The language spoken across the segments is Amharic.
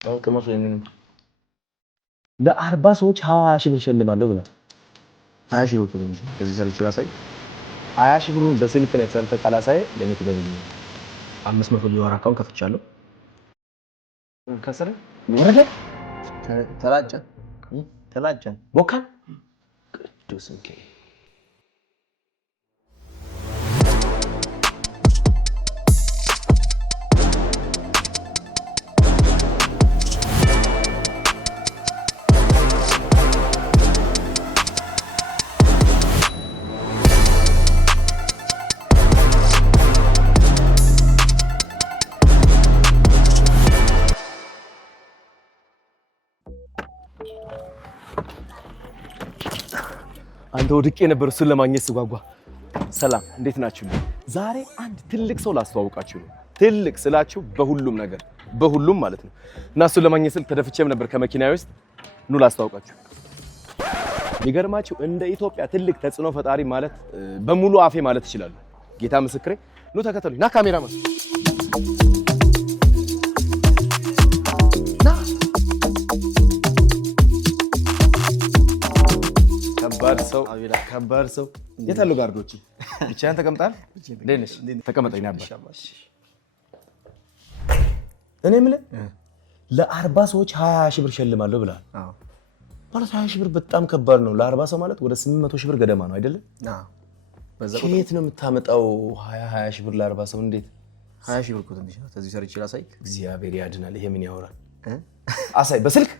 ባንክ መስሎኝ ለ40 ሰዎች 20 ሺህ ብር ሸልማለሁ ብላ 20 ሺህ ብር ነው ከዚህ ሰርች ላሳይ 20 ሺህ ብሩን በስልክ ላይ ሰርተህ ካላሳየ ለኔ ትገዛልኝ 500 ዶላር አካውንት ከፍቻለሁ ከሰረ ወረደ ተላጨ ቦካ ቅዱስ እንከ አንተ ወድቄ ነበር እሱን ለማግኘት ስጓጓ ሰላም እንዴት ናችሁ ዛሬ አንድ ትልቅ ሰው ላስተዋውቃችሁ ነው ትልቅ ስላችሁ በሁሉም ነገር በሁሉም ማለት ነው እና እሱን ለማግኘት ስል ተደፍቼም ነበር ከመኪናዬ ውስጥ ኑ ላስተዋውቃችሁ ይገርማችሁ እንደ ኢትዮጵያ ትልቅ ተጽዕኖ ፈጣሪ ማለት በሙሉ አፌ ማለት ይችላል ጌታ ምስክሬ ኑ ተከተሉኝ ና ካሜራማን ከባድ ሰው የታሉ ጋርዶች ብቻህን ተቀምጣል ደነሽ ተቀመጠኝ ነበር እኔ የምልህ ለ40 ሰዎች 20 ሺህ ብር ሸልማለሁ ብለሃል ማለት 20 ሺህ ብር በጣም ከባድ ነው ለ40 ሰው ማለት ወደ 800 ሺህ ብር ገደማ ነው አይደለ ከየት ነው የምታመጣው 20 ሺህ ብር ለ40 ሰው እንዴት 20 ሺህ ብር እኮ ትንሽ ነው ተዚህ ሰርች ላሳይ እግዚአብሔር ያድናል ይሄ ምን ያወራል አሳይ በስልክ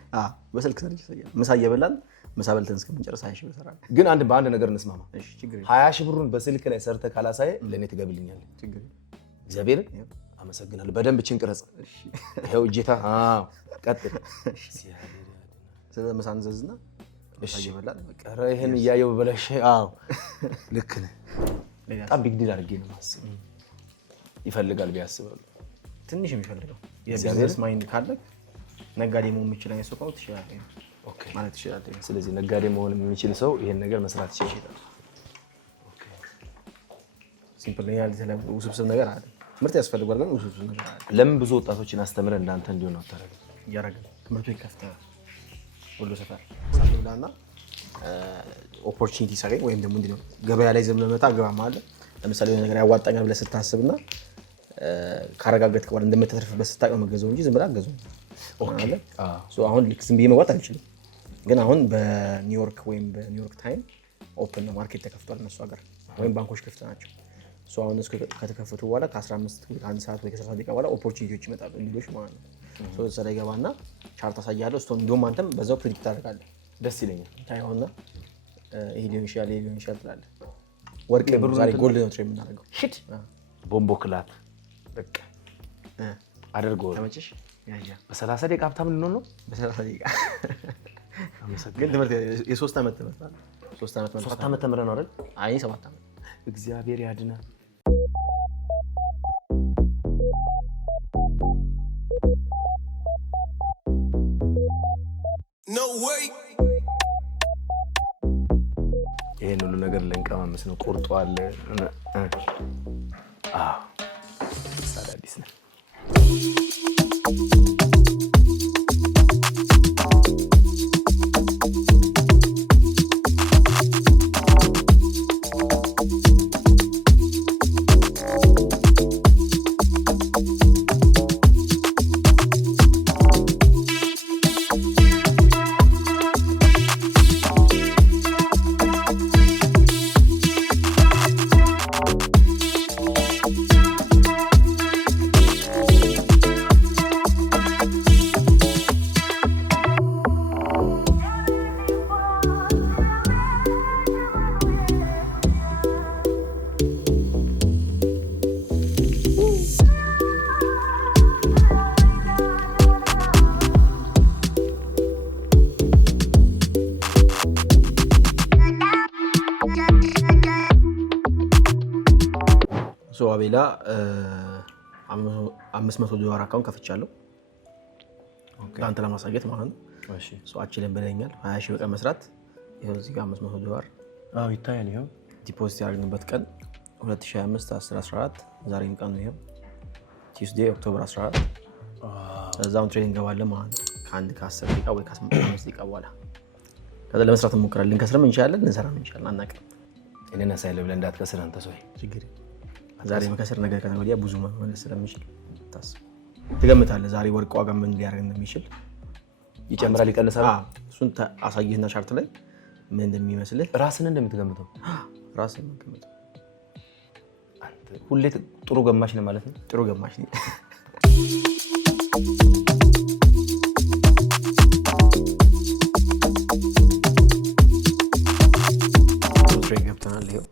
ሰርች ያሳያል ምሳ እየበላን ምሳ በልተን እስከምንጨርስ 20 ሺህ ብር ሰራን ግን በአንድ ነገር እንስማማ እሺ ችግር 20 ሺህ ብሩን በስልክ ላይ ሰርተህ ካላሳየ ለኔ ትገብልኛለህ ችግር እግዚአብሔር አመሰግናለሁ በደንብ ጭንቅረጽ እሺ ይሄው እጄታ ቀጥል ስለ ምሳ እንዘዝና ምሳ እየበላን በቀረ ይሄን ያየው በለሽ ልክ ነህ በጣም ቢግ ዲል አድርጌ ነው ማስብ ይፈልጋል ቢያስበው ትንሽ የሚፈልገው የቢዝነስ ማይንድ ካለ ነጋዴ መሆን የሚችል አይነት ሰው ትችላለህ ኦኬ ማለት ይችላል ስለዚህ ነጋዴ መሆን የሚችል ሰው ይሄን ነገር መስራት ይችላል ኦኬ ሲምፕል ነው ያለ ውስብስብ ነገር አይደል ምርት ያስፈልጋል ግን ውስብስብ ነገር አይደል ለምን ብዙ ወጣቶችን አስተምረን እንዳንተ እንዲሆን ነው ታረጋግ ያረጋግ ትምህርቱ ይከፍታል ሁሉ ሰፈር ሳሉላና ኦፖርቹኒቲ ሳገኝ ወይም ደግሞ እንዴ ነው ገበያ ላይ ዘም ለመጣ ገባ ማለት ለምሳሌ የሆነ ነገር ያዋጣኛል ብለህ ስታስብና ካረጋገጥክ በኋላ እንደምትተርፍበት ስታቀም መገዘው እንጂ ዝም ብለህ አገዘው ኦኬ ሶ አሁን ልክ ዝም ብዬ መግባት አልችልም ግን አሁን በኒውዮርክ ወይም በኒውዮርክ ታይም ኦፕን ነው ማርኬት ተከፍቷል እነሱ ሀገር ወይም ባንኮች ክፍት ናቸው ሶ አሁን እስከ ከተከፈቱ በኋላ ከ15 ወይ ከ1 ሰዓት ወይ ከ30 ደቂቃ በኋላ ኦፖርቹኒቲዎች ይመጣሉ ሌሎች ማለት ነው ሶ እዛ ላይ ገባና ቻርት አሳያለሁ ስቶን እንደውም አንተም በዛው ፕሬዲክት ታደርጋለህ ደስ ይለኛል ታይሆንና ይሄ ሊሆን ይችላል ትላለህ ወርቅ ብሩ ዛሬ ጎልድ ነው ትሬም እናደርገው ሂድ ቦምቦ ክላት በቃ አድርጎ ተመችሽ ያያ በ30 ደቂቃ ሀብታም ልንሆን ነው በ30 ደቂቃ ግን ትምህርት የ3 ዓመት ትምህርት ነው 3 ዓመት ተምረህ ነው አይደል አይ 7 ዓመት እግዚአብሔር ያድናል No way ይሄን ሁሉ ነገር ለንቀማመስ ነው ቆርጧል ሳዳዲስ ነው ሶ አቤላ 500 ዶላር አካውንት ከፍቻለሁ ለአንተ ለማሳየት ማለት ነው እሺ ሶ አችለን ብለኛል 20 ሺህ በቀን መስራት ይሄው እዚህ ጋር 500 ዶላር ይታያል ይሄው ዲፖዚት ያደረግንበት ቀን 2025 10 14 ዛሬ ቀን ነው ይሄው ቲውስዴይ ኦክቶበር 14 ከዛውን ትሬኒንግ እንገባለን ማለት ነው ከአንድ ከ10 ደቂቃ ወይ ከ15 ደቂቃ በኋላ ከዛ ለመስራት እንሞክራለን ልንከስርም እንችላለን ልንሰራም እንችላለን አናውቅም እኔና ሳይለ ብለህ እንዳትከስር አንተ ሰው ችግር ዛሬ መከሰር ነገር ከነገ ወዲያ ብዙ መመለስ ስለሚችል ታስብ ትገምታለህ ዛሬ ወርቅ ዋጋ ምን ሊያደርግ እንደሚችል ይጨምራል ይቀንሳል እሱን አሳይህና ቻርት ላይ ምን እንደሚመስልህ ራስን እንደምትገምተው ራስን ገምተው አንተ ሁሌ ጥሩ ገማሽ ነህ ማለት ነው ጥሩ ገማሽ ነኝ ትሬድ ገብተናል ይሄው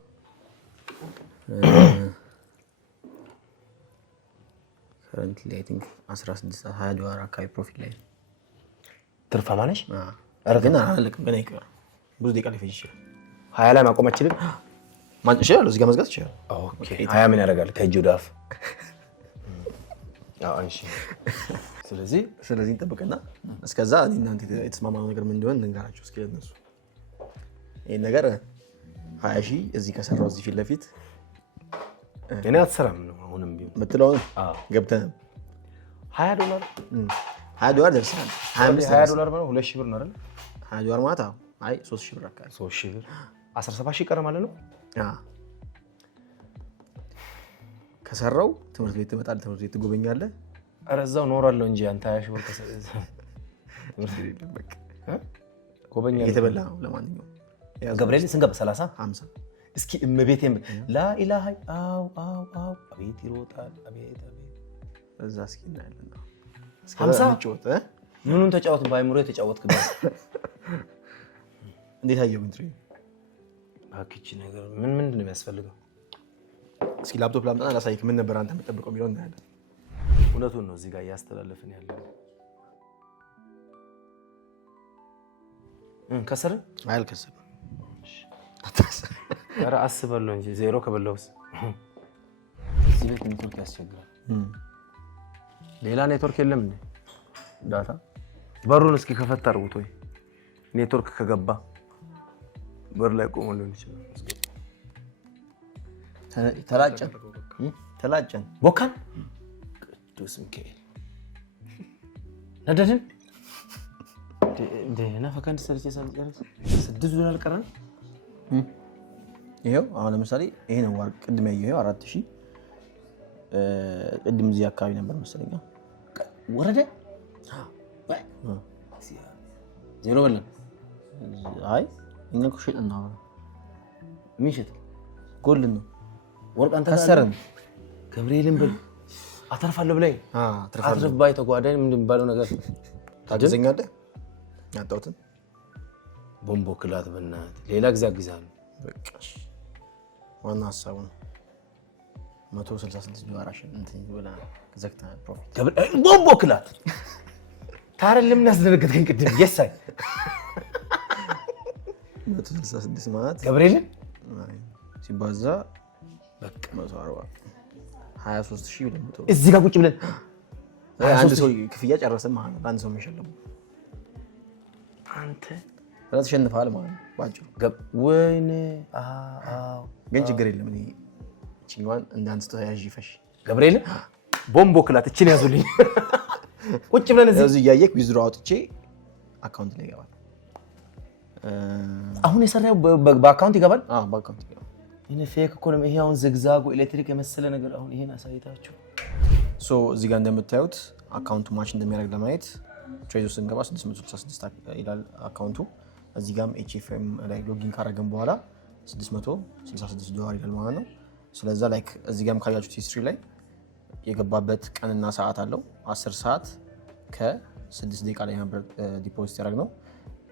currently I think 16 $20 አካባቢ ፕሮፊት ላይ ትርፋማ ነሽ ግን አላለቅም ገና ይቀር ብዙ ደቂቃ ሊፈጅ ይችላል 20 ላይ ማቆም አችልም ማን ይችላል እዚህ ጋር መዝጋት ይችላል ኦኬ 20 ምን ያደርጋል ከእጅ ወደ አፍ እሺ ስለዚህ እንጠብቅና እስከዛ እናንተ የተስማማነው ነገር ምን እንደሆነ እንንገራችሁ እስኪ ለነሱ ይሄን ነገር 20,000 እዚህ ከሰራው እዚህ ፊት ለፊት እኔ አትሰራም ነው አሁንም ቢሆን መጥለው ገብተን $20 ደርሰናል $20 ማለት $2,000 ነው አይደል $20 ማለት አይ $3,000 አካባቢ $3,000 17,000 ቀረ ማለት ነው ከሰራው ትምህርት ቤት ትመጣለህ ትምህርት ቤት ትጎበኛለህ አረዛው ኖራለሁ እንጂ አንተ $20,000 ከሰራህ ትምህርት ቤት በቃ ጎበኛለህ የተበላ ነው ለማንኛውም ገብርኤል ስንገባ 30 50 እስኪ እመቤቴም ላ ኢላሃ አው አቤት ይሮጣል አቤት እዛ እስኪ እናያለን ነው 50 ምኑን ተጫወት ባይምሮ የተጫወትክበት እንዴት አየው ግን ትሬኒንግ አክቺ ነገር ምንድን ነው የሚያስፈልገው እስኪ ላፕቶፕ ላምጣና ላሳይክ ምን ነበር አንተ የምትጠብቀው የሚለው እናያለን ሁለቱን ነው እዚህ ጋር ያስተላልፈን ያለው ከሰር አልከሰም አረ አስበለው እንጂ ዜሮ ከበለውስ እዚህ ቤት ኔትወርክ ያስቸግራል ሌላ ኔትወርክ የለም እንዴ ዳታ በሩን እስኪ ከፈት አድርጉት ወይ ኔትወርክ ከገባ በር ላይ ቆሞ ሊሆን ይችላል ተላጨን ቦካን ቅዱስ ሚካኤል ነደድን ደህና ፈካንድ ሰርቼ ሳልጨርስ $6 ቀረን ይሄው አሁን ለምሳሌ ይሄ ነው ዋር ቅድም ያየው 4000 ቅድም እዚህ አካባቢ ነበር መሰለኝ ወረደ ዜሮ በለን አይ እኛ እኮ ሸጥን ነው ሚሽት ጎልን ነው ወርቅ አንተ ከሰረን ገብርኤልን ብል አተርፋለሁ ብለኝ አትርፍ ባይ ተጓዳኝ ምንድን ባለው ነገር ታደዘኛለህ ያጣውትን ቦምቦ ክላት በእናት ሌላ ጊዜ አግዛለሁ በቃ ዋና ሐሳቡ ነው $166 እንትን ብላ ዘግታ ፕሮፊት ቦምቦ ክላት ታረልም እናስደረግከኝ ቅድም የሳይ 166 ማለት ገብርኤልን ሲባዛ በቃ 140 23,200 እዚህ ጋር ቁጭ ብለን አንድ ሰው ክፍያ ጨረሰ ማለት ነው አንድ ሰው የሚሸለሙ አንተ ተሸንፈሃል ማለት ነው ባጭሩ ወይኔ ግን ችግር የለም እኔ እቺዋን እንዳንስቶ ያዥ ይፈሽ ገብርኤል ቦምቦ ክላት እቺን ያዙልኝ ቁጭ ብለን እዚህ ያየክ ዊዝድሮ አውጥቼ አካውንት ላይ ይገባል አሁን የሰራው በአካውንት ይገባል በአካውንት ይገባል እኔ ፌክ እኮ ነው ይሄ አሁን ዝግዛጉ ኤሌክትሪክ የመሰለ ነገር አሁን ይሄን አሳይታችሁ እዚህ ጋር እንደምታዩት አካውንቱ ማች እንደሚያደርግ ለማየት ትሬድ ስንገባ 666 ይላል አካውንቱ እዚህ ጋርም HFM ላይ ሎጊን ካደረግን በኋላ $666 ይላል ማለት ነው ስለዛ ላይክ እዚህ ጋርም ካያችሁት ሂስትሪ ላይ የገባበት ቀንና ሰዓት አለው 10 ሰዓት ከ6 ደቂቃ ላይ ነበር ዲፖዚት ያደረግነው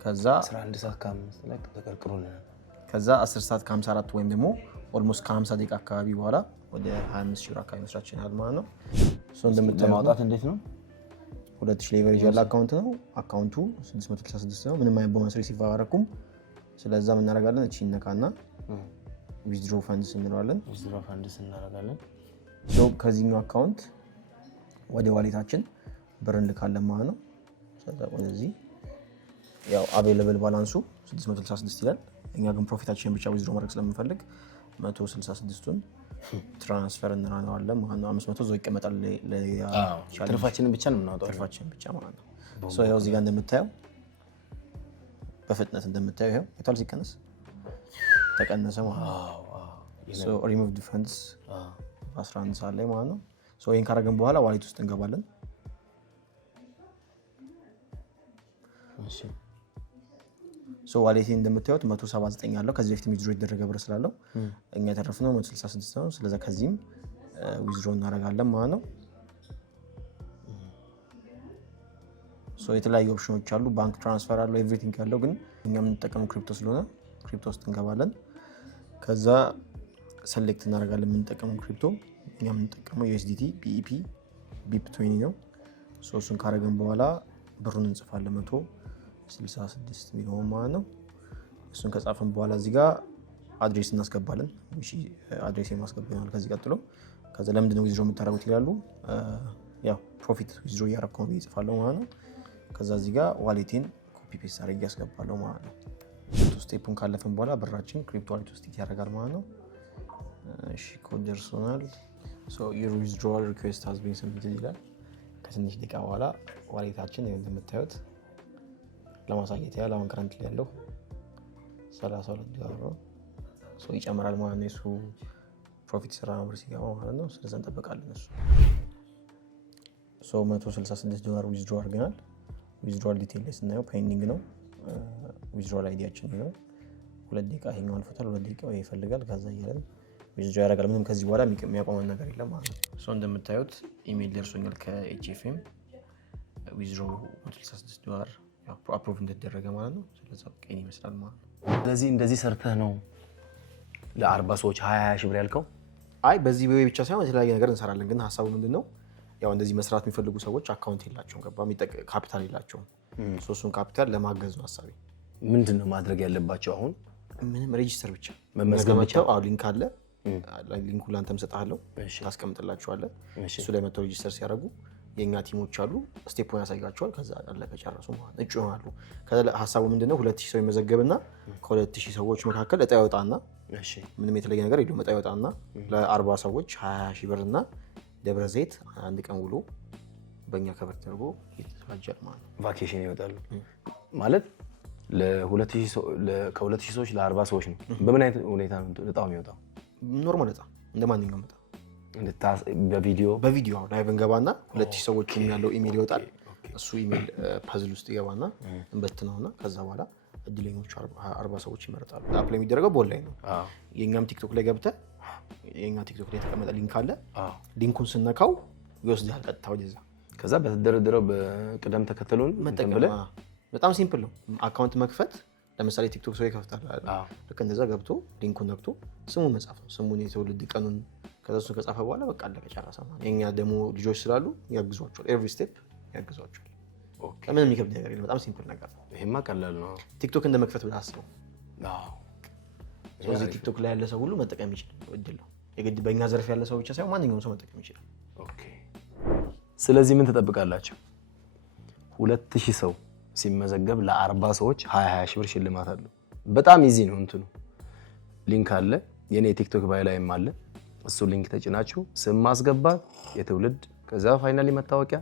ከዛ 11 ሰዓት ከ5 ላይ ተቀርቅሮልናል ከዛ 10 ሰዓት ከ54 ወይም ደግሞ ኦልሞስት ከ50 ደቂቃ አካባቢ በኋላ ወደ 25,000 አካባቢ መስራት ይችላል ማለት ነው እንደምትማውጣት እንዴት ነው 2,000 ሌቨሬጅ ያለ አካውንት ነው አካውንቱ 666 ነው ምንም አይነት ቦነስ ሪሲቭ አላደረኩም ስለዛ ምን እናደርጋለን እቺ ነካና ዊዝድሮ ፈንድስ እንለዋለን ከዚህኛው አካውንት ወደ ዋሌታችን ብር እንልካለን ማለት ነው ስለዛ ወደዚህ ያው አቬሌብል ባላንሱ 666 ይላል እኛ ግን ፕሮፊታችንን ብቻ ዊዝድሮ ማድረግ ስለምንፈልግ 166ን ትራንስፈር እናደርጋለን ማለት ነው። 500 ዞ ይቀመጣል። ትርፋችንን ብቻ ነው የምናወጣው። ትርፋችንን ብቻ ማለት ነው። ሶ ያው እዚህ ጋር እንደምታየው በፍጥነት እንደምታየው ይሄው የታል ሲቀነስ ተቀነሰ ማለት ነው። ሶ ሪሙቭድ ፈንድስ 11 ሰዓት ላይ ማለት ነው። ሶ ይሄን ካደረግን በኋላ ዋሌት ውስጥ እንገባለን። እሺ ሶ ዋሌት እንደምታዩት 179 አለው። ከዚህ በፊት ዊዝድሮ የተደረገ ብር ስላለው እኛ የተረፍነው 166 ነው። ስለዚህ ከዚህም ዊዝድሮ እናደርጋለን ማለት ነው። ሶ የተለያዩ ኦፕሽኖች አሉ። ባንክ ትራንስፈር አለው፣ ኤቭሪቲንግ ያለው ግን እኛ የምንጠቀመው ክሪፕቶ ስለሆነ ክሪፕቶ ውስጥ እንገባለን። ከዛ ሰሌክት እናደርጋለን የምንጠቀመው ክሪፕቶ። እኛ የምንጠቀመው USDT BEP BIP20 ነው። ሶ እሱን ካደረግን በኋላ ብሩን እንጽፋለን 166 ሚሊዮን ማለት ነው። እሱን ከጻፈን በኋላ እዚህ ጋር አድሬስ እናስገባለን። እሺ አድሬስ የማስገባናል ከዚህ ቀጥሎ። ከዛ ለምንድን ነው ዊዝድሮ የምታደርጉት ይላሉ። ያው ፕሮፊት ዊዝድሮ እያደረኩ ነው ይጽፋለሁ ማለት ነው። ከዛ እዚህ ጋር ዋሌቴን ኮፒ ፔስት አድርጌ ያስገባለሁ ማለት ነው። ስቴፑን ካለፈን በኋላ ብራችን ክሪፕቶ ዋሌት ውስጥ ያደርጋል ማለት ነው። እሺ ኮድ ደርሶናል። ሶ ዩር ዊዝድሮዋል ሪኩዌስት ሃዝ ቢን ሰብሚትድ ይላል። ከትንሽ ደቂቃ በኋላ ዋሌታችን እንደምታዩት ለማሳየት ያህል አሁን ከረንት ላይ ያለው $32 ነው። ሶ ይጨምራል ማለት ነው። እሱ ፕሮፊት ስራ ነው ብር ሲገባ ማለት ነው። ስለዚህ እንጠብቃለን። እሱ ሶ $166 ዊዝድሮ አድርገናል። ዊዝድሮዋል ዲቴል ላይ ስናየው ፔንዲንግ ነው። ዊዝድሮዋል አይዲያችን ነው። 2 ደቂቃ ይሄኛው አልፎታል። 2 ደቂቃ ይፈልጋል። ከዛ እያለን ዊዝድሮ ያደርጋል። ምንም ከዚህ በኋላ የሚያቆመን ነገር የለም ማለት ነው። ሶ እንደምታዩት ኢሜል ደርሶኛል ከኤችኤፍኤም ዊዝድሮ $166 አፕሮቭ እንደተደረገ ማለት ነው። ስለዚህ ቀን ይመስላል ማለት ነው። ስለዚህ እንደዚህ ሰርተህ ነው ለ40 ሰዎች 20 ሺህ ብር ያልከው? አይ በዚህ ወይ ብቻ ሳይሆን የተለያየ ነገር እንሰራለን። ግን ሀሳቡ ምንድነው? ያው እንደዚህ መስራት የሚፈልጉ ሰዎች አካውንት የላቸውም፣ ገባ ካፒታል የላቸውም። እሱን ካፒታል ለማገዝ ነው ሀሳቤ። ምንድነው ማድረግ ያለባቸው አሁን? ምንም ሬጂስተር ብቻ መመዝገብ ብቻ። አዎ ሊንክ አለ። ሊንኩ ላንተም ሰጣለሁ፣ ታስቀምጥላቸዋለህ። እሱ ላይ መጥተው ሬጂስተር ሲያደርጉ የኛ ቲሞች አሉ፣ ስቴፑን ያሳያቸዋል። ከዛ አለቀ ጨረሱ ማለት እጩ ይሆናሉ። ከዛ ሀሳቡ ምንድነው 2000 ሰው ይመዘገብና ከ2000 ሰዎች መካከል እጣ ይወጣና ምንም የተለየ ነገር የለውም። እጣ ይወጣና ለ40 ሰዎች 20 ሺህ ብርና ደብረ ዘይት አንድ ቀን ውሎ በእኛ ከበር ተደርጎ ይተዘጋጃል ማለት ነው። ቫኬሽን ይወጣሉ ማለት ከ2000 ሰዎች ለ40 ሰዎች ነው። በምን አይነት ሁኔታ ነው እጣው የሚወጣው? ኖርማል እጣ እንደ ማንኛውም እጣ በቪዲዮ ላይቭ እንገባና 2000 ሰዎች ያለው ኢሜል ይወጣል። እሱ ኢሜል ፐዝል ውስጥ ይገባና እንበትነውና ከዛ በኋላ እድለኞቹ 40 ሰዎች ይመረጣሉ። አፕላይ የሚደረገው በኦንላይን ነው። የኛም ቲክቶክ ላይ ገብተህ የኛ ቲክቶክ ላይ የተቀመጠ ሊንክ አለ። ሊንኩን ስነካው ይወስድሃል ቀጥታ ወደዛ። ከዛ በተደረደረው በቅደም ተከተሉን መጠቀም በጣም ሲምፕል ነው። አካውንት መክፈት ለምሳሌ ቲክቶክ ሰው ይከፍታል። ልክ እንደዛ ገብቶ ሊንኩን ነክቶ ስሙን መጻፍ ነው። ስሙን፣ የትውልድ ቀኑን ከዛ እሱን ከጻፈ በኋላ በቃ አለቀ ጨረሰ ማለት። የኛ ደግሞ ልጆች ስላሉ ያግዟቸዋል። ኤቭሪ ስቴፕ ያግዟቸዋል። ምንም የሚከብድ ነገር የለም። በጣም ሲምፕል ነገር ነው። ይሄማ ቀላል ነው። ቲክቶክ እንደ መክፈት ብለህ አስበው። ስለዚህ ቲክቶክ ላይ ያለ ሰው ሁሉ መጠቀም ይችላል። እድል ነው። የግድ በእኛ ዘርፍ ያለ ሰው ብቻ ሳይሆን ማንኛውም ሰው መጠቀም ይችላል። ስለዚህ ምን ትጠብቃላችሁ? 2000 ሰው ሲመዘገብ ለ40 ሰዎች 20 ሺህ ብር ሽልማት አለው። በጣም ኢዚ ነው። እንትኑ ሊንክ አለ፣ የኔ ቲክቶክ ባይ ላይም አለ። እሱ ሊንክ ተጭናችሁ ስም ማስገባት፣ የትውልድ ከዛ ፋይናሊ መታወቂያ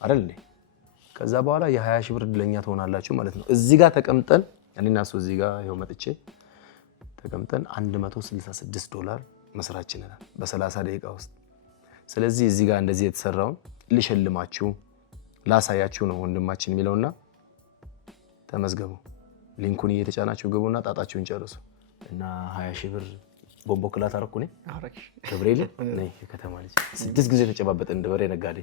አይደል እንዴ? ከዛ በኋላ የ20 ሺህ ብር እድለኛ ትሆናላችሁ ማለት ነው። እዚህ ጋር ተቀምጠን እኔና እሱ እዚህ ጋር ይኸው መጥቼ ተቀምጠን $166 መስራት ችለናል በ30 ደቂቃ ውስጥ። ስለዚህ እዚህ ጋር እንደዚህ የተሰራውን ልሸልማችሁ ላሳያችሁ ነው ወንድማችን የሚለውና ተመዝገቡ። ሊንኩን እየተጫናችሁ ግቡና ጣጣችሁን ጨርሱ እና 20 ሺህ ብር ቦምቦ ክላት አረኩ ነኝ ገብርኤል ነኝ ከተማ ልጅ 6 ጊዜ ተጨባበጠ እንደ በሬ ነጋዴ።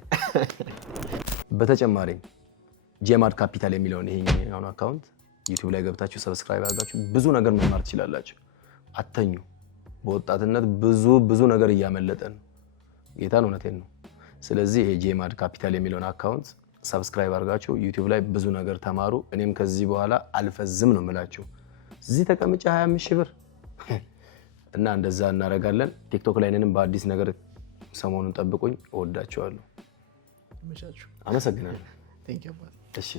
በተጨማሪ ጄማድ ካፒታል የሚለውን ይሄኛውን አካውንት ዩቲዩብ ላይ ገብታችሁ ሰብስክራይብ አድርጋችሁ ብዙ ነገር መማር ትችላላችሁ። አተኙ። በወጣትነት ብዙ ነገር እያመለጠን ጌታን እውነቴን ነው። ስለዚህ ይሄ ጄማድ ካፒታል የሚለውን አካውንት ሰብስክራይብ አድርጋችሁ ዩቲዩብ ላይ ብዙ ነገር ተማሩ። እኔም ከዚህ በኋላ አልፈዝም ነው የምላችሁ። እዚህ ተቀምጬ 25 ሺህ ብር እና እንደዛ እናደርጋለን። ቲክቶክ ላይ ነንም በአዲስ ነገር ሰሞኑን ጠብቁኝ። እወዳችኋለሁ። አመሰግናለሁ። ቴንክ ዩ። እሺ